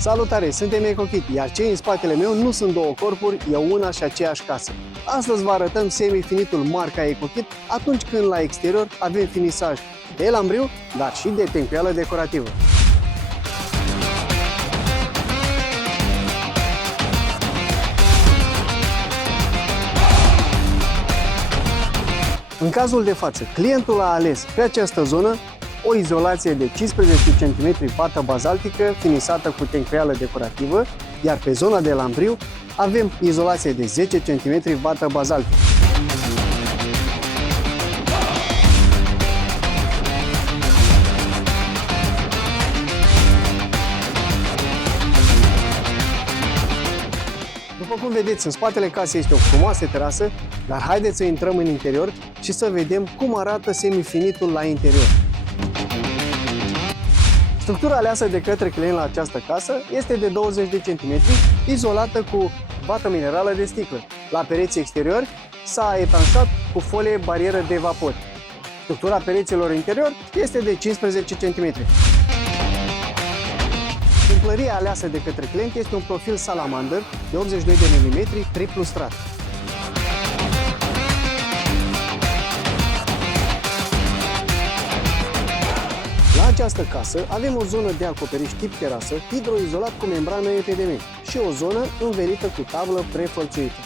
Salutare, suntem EcoKit, iar cei în spatele meu nu sunt două corpuri, e una și aceeași casă. Astăzi vă arătăm semifinitul marca EcoKit atunci când la exterior avem finisaj de lambriu, dar și de tencuială decorativă. În cazul de față, clientul a ales pe această zonă o izolație de 15 cm vată bazaltică finisată cu tencuială decorativă, iar pe zona de lambriu avem izolație de 10 cm vată bazaltică. După cum vedeți, în spatele casei este o frumoasă terasă, dar haideți să intrăm în interior și să vedem cum arată semifinitul la interior. Structura aleasă de către client la această casă este de 20 de cm, izolată cu vată minerală de sticlă. La pereții exteriori s-a etanșat cu folie barieră de vapori. Structura pereților interior este de 15 cm. Umplăria aleasă de către client este un profil salamander de 82 de mm triplu strat. La această casă avem o zonă de acoperiș tip terasă, hidroizolat cu membrană EPDM și o zonă învelită cu tablă prefălțuită.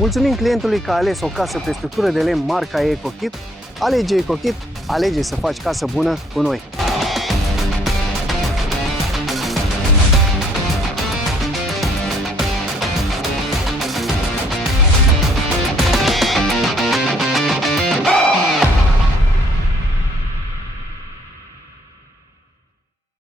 Mulțumim clientului că a ales o casă pe structură de lemn marca EcoKit. Alege EcoKit, alege să faci casă bună cu noi!